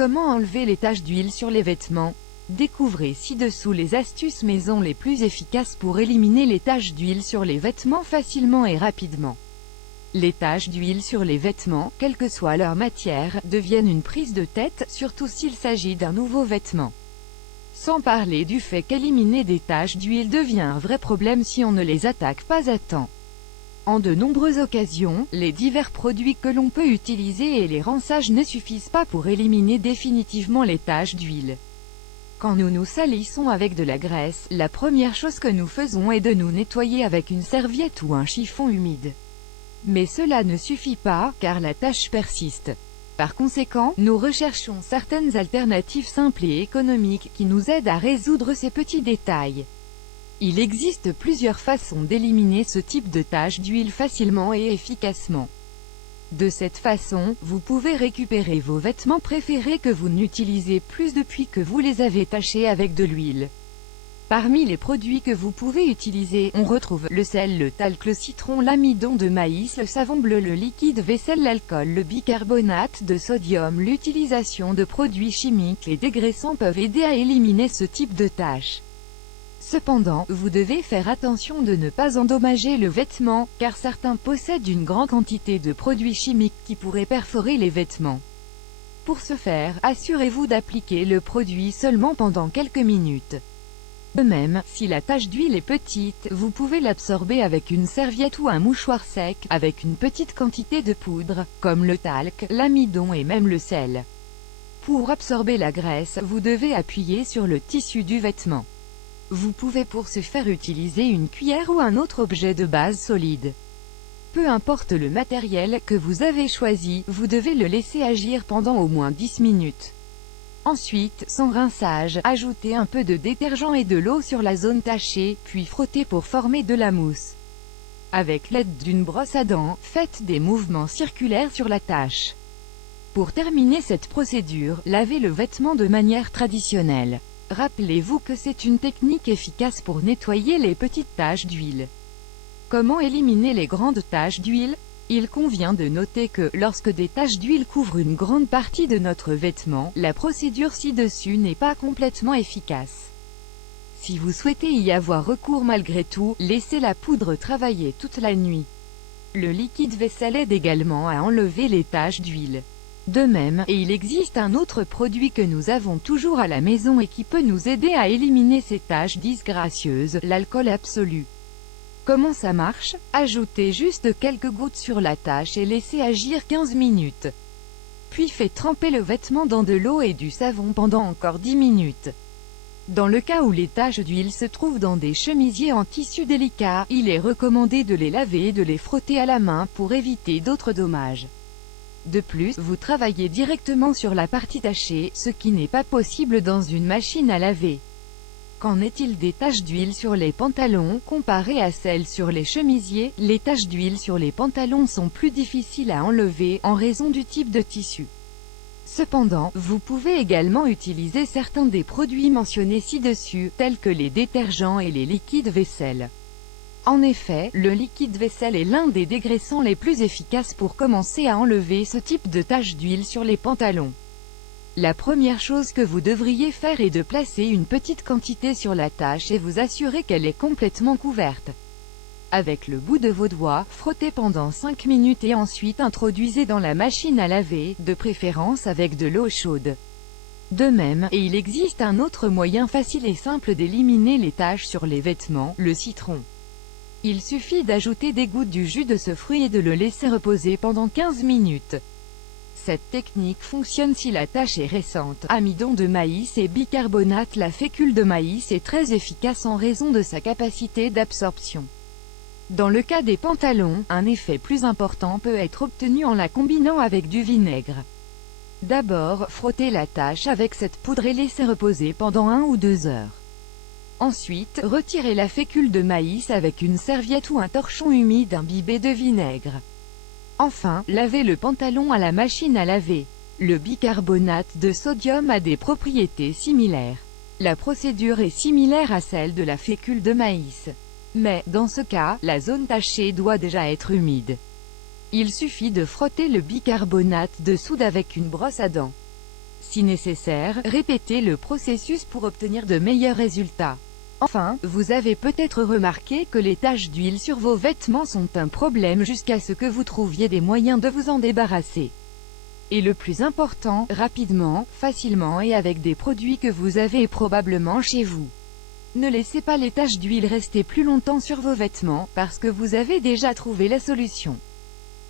Comment enlever les taches d'huile sur les vêtements? Découvrez ci-dessous les astuces maison les plus efficaces pour éliminer les taches d'huile sur les vêtements facilement et rapidement. Les taches d'huile sur les vêtements, quelle que soit leur matière, deviennent une prise de tête, surtout s'il s'agit d'un nouveau vêtement. Sans parler du fait qu'éliminer des taches d'huile devient un vrai problème si on ne les attaque pas à temps. En de nombreuses occasions, les divers produits que l'on peut utiliser et les rinçages ne suffisent pas pour éliminer définitivement les taches d'huile. Quand nous nous salissons avec de la graisse, la première chose que nous faisons est de nous nettoyer avec une serviette ou un chiffon humide. Mais cela ne suffit pas, car la tache persiste. Par conséquent, nous recherchons certaines alternatives simples et économiques qui nous aident à résoudre ces petits détails. Il existe plusieurs façons d'éliminer ce type de taches d'huile facilement et efficacement. De cette façon, vous pouvez récupérer vos vêtements préférés que vous n'utilisez plus depuis que vous les avez tachés avec de l'huile. Parmi les produits que vous pouvez utiliser, on retrouve le sel, le talc, le citron, l'amidon de maïs, le savon bleu, le liquide vaisselle, l'alcool, le bicarbonate de sodium. L'utilisation de produits chimiques et dégraissants peuvent aider à éliminer ce type de taches. Cependant, vous devez faire attention de ne pas endommager le vêtement, car certains possèdent une grande quantité de produits chimiques qui pourraient perforer les vêtements. Pour ce faire, assurez-vous d'appliquer le produit seulement pendant quelques minutes. De même, si la tache d'huile est petite, vous pouvez l'absorber avec une serviette ou un mouchoir sec, avec une petite quantité de poudre, comme le talc, l'amidon et même le sel. Pour absorber la graisse, vous devez appuyer sur le tissu du vêtement. Vous pouvez pour ce faire utiliser une cuillère ou un autre objet de base solide. Peu importe le matériel que vous avez choisi, vous devez le laisser agir pendant au moins 10 minutes. Ensuite, sans rinçage, ajoutez un peu de détergent et de l'eau sur la zone tachée, puis frottez pour former de la mousse. Avec l'aide d'une brosse à dents, faites des mouvements circulaires sur la tache. Pour terminer cette procédure, lavez le vêtement de manière traditionnelle. Rappelez-vous que c'est une technique efficace pour nettoyer les petites taches d'huile. Comment éliminer les grandes taches d'huile? Il convient de noter que, lorsque des taches d'huile couvrent une grande partie de notre vêtement, la procédure ci-dessus n'est pas complètement efficace. Si vous souhaitez y avoir recours malgré tout, laissez la poudre travailler toute la nuit. Le liquide vaisselle aide également à enlever les taches d'huile. De même, et il existe un autre produit que nous avons toujours à la maison et qui peut nous aider à éliminer ces taches disgracieuses, l'alcool absolu. Comment ça marche? Ajoutez juste quelques gouttes sur la tache et laissez agir 15 minutes. Puis faites tremper le vêtement dans de l'eau et du savon pendant encore 10 minutes. Dans le cas où les taches d'huile se trouvent dans des chemisiers en tissu délicat, il est recommandé de les laver et de les frotter à la main pour éviter d'autres dommages. De plus, vous travaillez directement sur la partie tachée, ce qui n'est pas possible dans une machine à laver. Qu'en est-il des taches d'huile sur les pantalons? Comparées à celles sur les chemisiers, les taches d'huile sur les pantalons sont plus difficiles à enlever, en raison du type de tissu. Cependant, vous pouvez également utiliser certains des produits mentionnés ci-dessus, tels que les détergents et les liquides vaisselle. En effet, le liquide vaisselle est l'un des dégraissants les plus efficaces pour commencer à enlever ce type de taches d'huile sur les pantalons. La première chose que vous devriez faire est de placer une petite quantité sur la tache et vous assurer qu'elle est complètement couverte. Avec le bout de vos doigts, frottez pendant 5 minutes et ensuite introduisez dans la machine à laver, de préférence avec de l'eau chaude. De même, et il existe un autre moyen facile et simple d'éliminer les taches sur les vêtements, le citron. Il suffit d'ajouter des gouttes du jus de ce fruit et de le laisser reposer pendant 15 minutes. Cette technique fonctionne si la tache est récente. Amidon de maïs et bicarbonate. La fécule de maïs est très efficace en raison de sa capacité d'absorption. Dans le cas des pantalons, un effet plus important peut être obtenu en la combinant avec du vinaigre. D'abord, frottez la tache avec cette poudre et laissez reposer pendant 1 ou 2 heures. Ensuite, retirez la fécule de maïs avec une serviette ou un torchon humide imbibé de vinaigre. Enfin, lavez le pantalon à la machine à laver. Le bicarbonate de sodium a des propriétés similaires. La procédure est similaire à celle de la fécule de maïs. Mais, dans ce cas, la zone tachée doit déjà être humide. Il suffit de frotter le bicarbonate de soude avec une brosse à dents. Si nécessaire, répétez le processus pour obtenir de meilleurs résultats. Enfin, vous avez peut-être remarqué que les taches d'huile sur vos vêtements sont un problème jusqu'à ce que vous trouviez des moyens de vous en débarrasser. Et le plus important, rapidement, facilement et avec des produits que vous avez probablement chez vous. Ne laissez pas les taches d'huile rester plus longtemps sur vos vêtements, parce que vous avez déjà trouvé la solution.